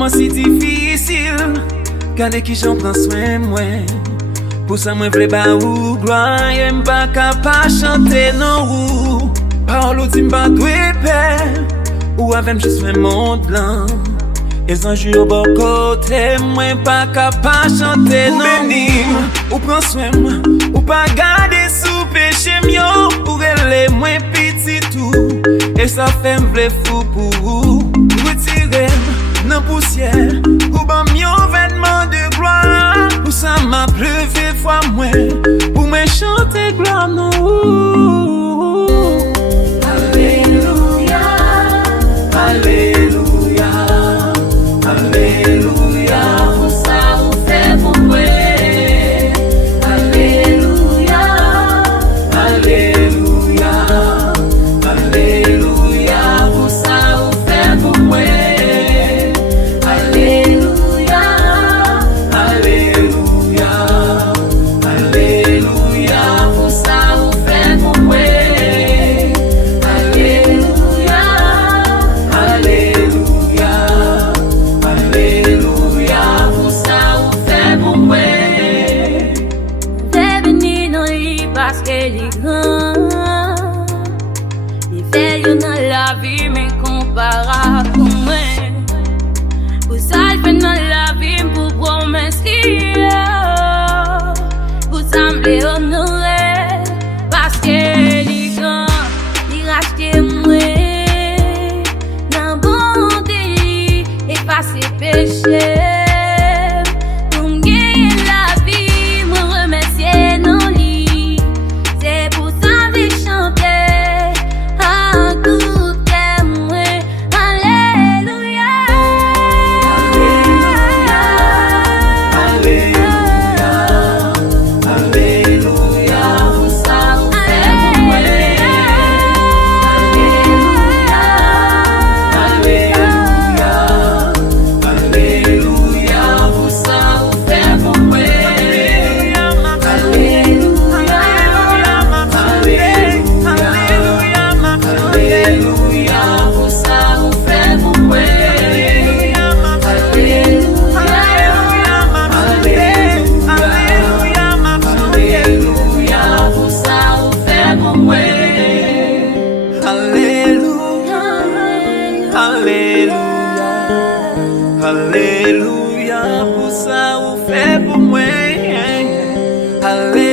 Moment si difficile, gardez qui j'en prends soin moi. Pour ça moi vle ba ou gloire, j'aime pas capable chanter non ou. Parole dit m'pas doué père, ou avec juste un monde blanc. Et un jour au bon côté, moi pas capable chanter non. Ou beni'w, ou prends soin moi, ou pas garder sous péché mio, ou relais moi petit tout. Et ça fait m'vle fou pour vous. Retirer dans poussière, ou ban mieux vêtement de gloire. Pour ça m'a pleuvé fois moins, pour me chanter gloire non. Alléluia, Alléluia, Alléluia, pour ça on fait pour moi. Alléluia, Alléluia, Alléluia, pour ça on fait pour moi. Alléluia, Alléluia, Alléluia, pour ça on fait pour moi. Alléluia, Alléluia, Alléluia, pour ça on fait pour moi. Fais béni dans lui parce qu'il est grand. Il fait dans la vie mais comparable pour moi. Pour ça il fait dans la vie pour promesse qu'il a. Pour ça me honorer parce qu'il est grand. Il rachète moi dans bonté effacer péché. Pour me gagner la vie, me remercier non lit. C'est pour ça que je chanter à tout témoin. Alléluia, Alléluia, Alléluia, pour ça on fait pour moi. Alléluia, Alléluia, Alléluia, pour ça on fait pour moi. Alléluia, Alléluia, Alléluia, pour ça on fait pour moi. Alléluia, Alléluia, pour ça on fait pour moi. Alléluia, Alléluia, Alléluia, pour ça on fait pour moi. Alléluia.